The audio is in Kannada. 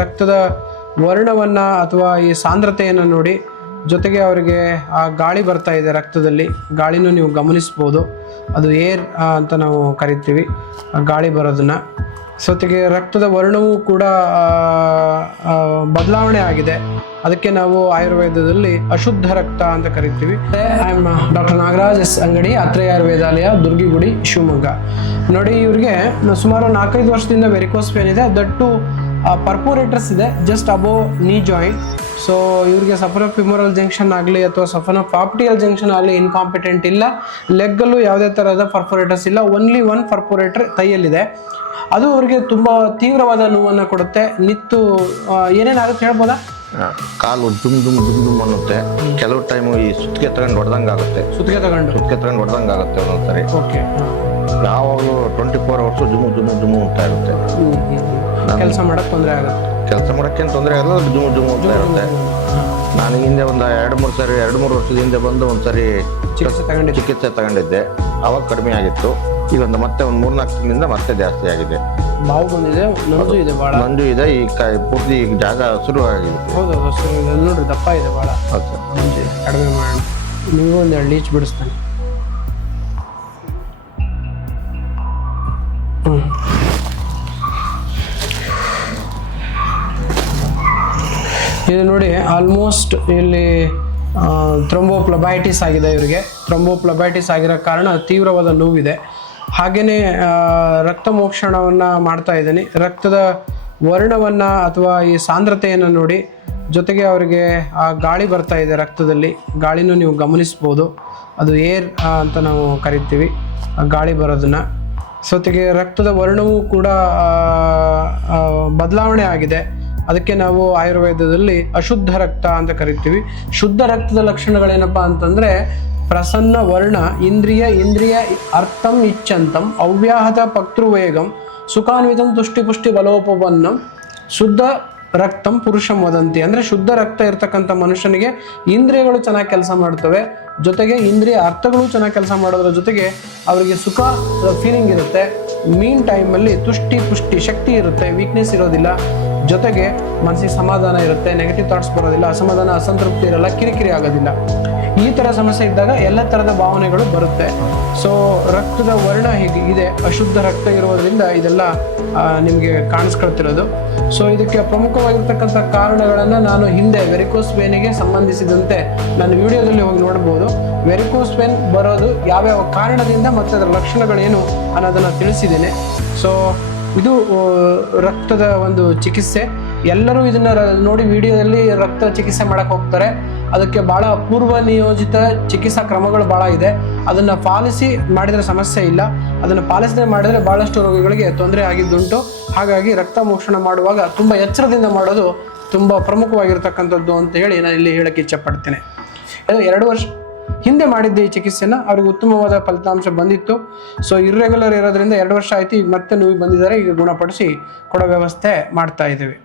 ರಕ್ತದ ವರ್ಣವನ್ನು ಅಥವಾ ಈ ಸಾಂದ್ರತೆಯನ್ನು ನೋಡಿ ಜೊತೆಗೆ ಅವರಿಗೆ ಆ ಗಾಳಿ ಬರ್ತಾ ಇದೆ ರಕ್ತದಲ್ಲಿ. ಗಾಳಿನೂ ನೀವು ಗಮನಿಸ್ಬೋದು. ಅದು ಏರ್ ಅಂತ ನಾವು ಕರಿತೀವಿ. ಆ ಗಾಳಿ ಬರೋದನ್ನು. ಜೊತೆಗೆ ರಕ್ತದ ವರ್ಣವೂ ಕೂಡ ಬದಲಾವಣೆ ಆಗಿದೆ. ಅದಕ್ಕೆ ನಾವು ಆಯುರ್ವೇದದಲ್ಲಿ ಅಶುದ್ಧ ರಕ್ತ ಅಂತ ಕರಿತೀವಿ. I am doctor Nagaraj, S Angadi Atreya ಆಯುರ್ವೇದಾಲಯ, Durgigudi, Shivamogga. ನೋಡಿ, ಇವ್ರಿಗೆ ಸುಮಾರು ನಾಲ್ಕೈದು ವರ್ಷದಿಂದ ವೆರಿಕೋಸ್ ಪೇನ್ ಇದೆ. ದಟ್ಟು ಪರ್ಪೋರೇಟರ್ಸ್ ಇದೆ ಜಸ್ಟ್ ಅಬೋ ನೀ ಜಾಯಿಂಟ್ ಸೊ ಇವ್ರಿಗೆ ಸಫನ ಫಿಮೋರಲ್ ಜಂಕ್ಷನ್ ಆಗಲಿ ಅಥವಾ ಸಫನ ಪಾಪ್ಟಿಯಲ್ ಜಂಕ್ಷನ್ ಆಗಲಿ ಇನ್ಕಾಂಪಿಟೆಂಟ್ ಇಲ್ಲ. ಲೆಗ್ಗಲ್ಲೂ ಯಾವುದೇ ಥರದ ಪರ್ಪೋರೇಟರ್ಸ್ ಇಲ್ಲ. ಓನ್ಲಿ ಒನ್ ಪರ್ಪೋರೇಟರ್ ಕೈಯಲ್ಲಿದೆ ಅದು ಅವರಿಗೆ ತುಂಬ ತೀವ್ರವಾದ ನೋವನ್ನು ಕೊಡುತ್ತೆ. ನಿತ್ತು ಏನೇನು ಏನೇನಾಗುತ್ತೆ ಹೇಳ್ಬೋದಾ? ಕಾಲು ದುಮ್ ದುಮ್ ದುಮ್ ದುಮ್ ಅನ್ನುತ್ತೆ. ಕೆಲವು ಟೈಮು ಈ ಸುತ್ತಿಗೆ ತಗೊಂಡು ಹೊಡೆದಂಗೆ ಆಗುತ್ತೆ ಸುತ್ತಿಗೆ ತಗೊಂಡು. ಸುತ್ತಿಗೆ ತಗೊಂಡು ಹೊಡೆದಂಗೆ ಆಗುತ್ತೆ ಒಂದೊಂದ್ಸರಿ ಓಕೆ ಯಾವಾಗಲೂ ಟ್ವೆಂಟಿ ಫೋರ್ ಅವರ್ಸು ಜುಮು ಜುಮು ಜುಮು ಅಂತ ಇರುತ್ತೆ. ಕೆಲಸ ಮಾಡಕ್ಕೆ ತೊಂದರೆ ಆಗುತ್ತೆ ಕೆಲಸ ಮಾಡೋಕ್ಕೇನು ತೊಂದರೆ ಆಗಲ್ಲ ಅದು ಜುಮು ಜುಮು ಅಂತ ಇರುತ್ತೆ. ನಾನು ಹಿಂದೆ ಒಂದು ಎರಡು ಮೂರು ಸರಿ ಎರಡು ಮೂರು ವರ್ಷದ ಹಿಂದೆ ಬಂದು ಒಂದ್ಸರಿ ಚಿಕಿತ್ಸೆ ತಗೊಂಡಿದ್ದು. ಚಿಕಿತ್ಸೆ ತಗೊಂಡಿದ್ದೆ. ಅವಾಗ ಕಡಿಮೆ ಆಗಿತ್ತು. ಈಗ ಒಂದು ಮತ್ತೆ ಒಂದು ಮೂರ್ನಾಲ್ಕು ತಿಂಗಳಿಂದ ಮತ್ತೆ ಜಾಸ್ತಿ ಆಗಿದೆ. ಬಾವು ಬಂದಿದೆ ನಂಜು ಇದೆ ಭಾಳ ನಂಜು ಇದೆ ಈ ಕೈ ಪೂರ್ತಿ ಈಗ ಜಾಗ ಶುರು ಆಗಿದೆ. ಹೌದು ಸರ್. ಇದು ನೋಡ್ರಿ ದಪ್ಪ ಇದೆ ಭಾಳ ಹೌದು ಸರ್. ಕಡಿಮೆ ಮಾಡೋಣ. ನೀವು ಒಂದು ಎರಡು ಲೀಚ್ ಬಿಡಿಸ್ತಾನೆ. ಇದು ನೋಡಿ ಆಲ್ಮೋಸ್ಟ್ ಇಲ್ಲಿ ಥ್ರೊಂಬೋಪ್ಲಬೈಟಿಸ್ ಆಗಿದೆ ಇವರಿಗೆ. ಥ್ರೊಂಬೋಪ್ಲಬೈಟಿಸ್ ಆಗಿರೋ ಕಾರಣ ತೀವ್ರವಾದ ನೋವಿದೆ. ಹಾಗೆಯೇ ರಕ್ತ ಮೋಕ್ಷಣವನ್ನು ಮಾಡ್ತಾ ಇದ್ದೀನಿ. ರಕ್ತದ ವರ್ಣವನ್ನು ಅಥವಾ ಈ ಸಾಂದ್ರತೆಯನ್ನು ನೋಡಿ ಜೊತೆಗೆ ಅವರಿಗೆ ಆ ಗಾಳಿ ಬರ್ತಾ ಇದೆ ರಕ್ತದಲ್ಲಿ. ಗಾಳಿನೂ ನೀವು ಗಮನಿಸ್ಬೋದು. ಅದು ಏರ್ ಅಂತ ನಾವು ಕರಿತೀವಿ, ಆ ಗಾಳಿ ಬರೋದನ್ನು. ಸೊತೆಗೆ ರಕ್ತದ ವರ್ಣವೂ ಕೂಡ ಬದಲಾವಣೆ ಆಗಿದೆ. ಅದಕ್ಕೆ ನಾವು ಆಯುರ್ವೇದದಲ್ಲಿ ಅಶುದ್ಧ ರಕ್ತ ಅಂತ ಕರಿತೀವಿ. ಶುದ್ಧ ರಕ್ತದ ಲಕ್ಷಣಗಳೇನಪ್ಪ ಅಂತಂದ್ರೆ ಪ್ರಸನ್ನ ವರ್ಣ ಇಂದ್ರಿಯ ಇಂದ್ರಿಯ ಅರ್ಥಂ ಇಚ್ಛಂತಂ ಅವ್ಯಾಹತ ಪಕ್ತೃವೇಗಂ ಸುಖಾನ್ವಿತಂ ತುಷ್ಟಿಪುಷ್ಟಿ ಬಲೋಪವನ್ನಂ ಶುದ್ಧ ರಕ್ತಂ ಪುರುಷಂ ವದಂತಿ. ಅಂದ್ರೆ ಶುದ್ಧ ರಕ್ತ ಇರ್ತಕ್ಕಂಥ ಮನುಷ್ಯನಿಗೆ ಇಂದ್ರಿಯಗಳು ಚೆನ್ನಾಗಿ ಕೆಲಸ ಮಾಡ್ತವೆ. ಜೊತೆಗೆ ಇಂದ್ರಿಯ ಅರ್ಥಗಳು ಚೆನ್ನಾಗಿ ಕೆಲಸ ಮಾಡೋದ್ರ ಜೊತೆಗೆ ಅವರಿಗೆ ಸುಖ ಫೀಲಿಂಗ್ ಇರುತ್ತೆ. ಮೀನ್ ಟೈಮಲ್ಲಿ ತುಷ್ಟಿ ಪುಷ್ಟಿ ಶಕ್ತಿ ಇರುತ್ತೆ. ವೀಕ್ನೆಸ್ ಇರೋದಿಲ್ಲ. ಜೊತೆಗೆ ಮನಸ್ಸಿಗೆ ಸಮಾಧಾನ ಇರುತ್ತೆ ನೆಗೆಟಿವ್ ಥಾಟ್ಸ್ ಬರೋದಿಲ್ಲ, ಅಸಮಾಧಾನ, ಅಸಂತೃಪ್ತಿ ಇರಲ್ಲ, ಕಿರಿಕಿರಿ ಆಗೋದಿಲ್ಲ. ಈ ಥರ ಸಮಸ್ಯೆ ಇದ್ದಾಗ ಎಲ್ಲ ಥರದ ಭಾವನೆಗಳು ಬರುತ್ತೆ. ಸೊ ರಕ್ತದ ವರ್ಣ ಹೀಗೆ ಇದೆ, ಅಶುದ್ಧ ರಕ್ತ ಇರೋದ್ರಿಂದ ಇದೆಲ್ಲ ನಿಮಗೆ ಕಾಣಿಸ್ಕೊಳ್ತಿರೋದು. ಸೊ ಇದಕ್ಕೆ ಪ್ರಮುಖವಾಗಿರ್ತಕ್ಕಂಥ ಕಾರಣಗಳನ್ನು ನಾನು ಹಿಂದೆ ವೆರಿಕೋಸ್ ವೇನಿಗೆ ಸಂಬಂಧಿಸಿದಂತೆ ನಾನು ವಿಡಿಯೋದಲ್ಲಿ ಹೋಗಿ ನೋಡ್ಬೋದು. ವೆರಿಕೋಸ್ ವೇನ್ ಬರೋದು ಯಾವ್ಯಾವ ಕಾರಣದಿಂದ ಮತ್ತು ಅದರ ಲಕ್ಷಣಗಳೇನು ಅನ್ನೋದನ್ನು ತಿಳಿಸಿದ್ದೇನೆ. ಸೊ ಇದು ರಕ್ತದ ಒಂದು ಚಿಕಿತ್ಸೆ. ಎಲ್ಲರೂ ಇದನ್ನ ನೋಡಿ ವಿಡಿಯೋದಲ್ಲಿ ರಕ್ತ ಚಿಕಿತ್ಸೆ ಮಾಡಕ್ ಹೋಗ್ತಾರೆ. ಅದಕ್ಕೆ ಬಹಳ ಪೂರ್ವ ನಿಯೋಜಿತ ಚಿಕಿತ್ಸಾ ಕ್ರಮಗಳು ಬಹಳ ಇದೆ. ಅದನ್ನ ಪಾಲಿಸಿ ಮಾಡಿದ್ರೆ ಸಮಸ್ಯೆ ಇಲ್ಲ. ಅದನ್ನ ಪಾಲಿಸದೆ ಮಾಡಿದ್ರೆ ಬಹಳಷ್ಟು ರೋಗಿಗಳಿಗೆ ತೊಂದರೆ ಆಗಿದ್ದುಂಟು. ಹಾಗಾಗಿ ರಕ್ತ ಮೋಕ್ಷಣ ಮಾಡುವಾಗ ತುಂಬಾ ಎಚ್ಚರದಿಂದ ಮಾಡೋದು ತುಂಬಾ ಪ್ರಮುಖವಾಗಿರ್ತಕ್ಕಂಥದ್ದು ಅಂತ ಹೇಳಿ ನಾನು ಇಲ್ಲಿ ಹೇಳಕ್ಕೆ ಇಚ್ಛೆ ಪಡ್ತೇನೆ. ಎರಡು ವರ್ಷ ಹಿಂದೆ ಮಾಡಿದ್ದೆ ಈ ಚಿಕಿತ್ಸೆನ ಅವ್ರಿಗೆ ಉತ್ತಮವಾದ ಫಲಿತಾಂಶ ಬಂದಿತ್ತು. ಸೊ ಇರ್ರೆಗ್ಯುಲರ್ ಇರೋದ್ರಿಂದ ಎರಡು ವರ್ಷ ಆಯ್ತು, ಈಗ ಮತ್ತೆ ನೋವಿಗೆ ಬಂದಿದ್ದಾರೆ, ಈಗ ಗುಣಪಡಿಸಿ ಕೊಡೋ ವ್ಯವಸ್ಥೆ ಮಾಡ್ತಾ ಇದ್ದೀವಿ.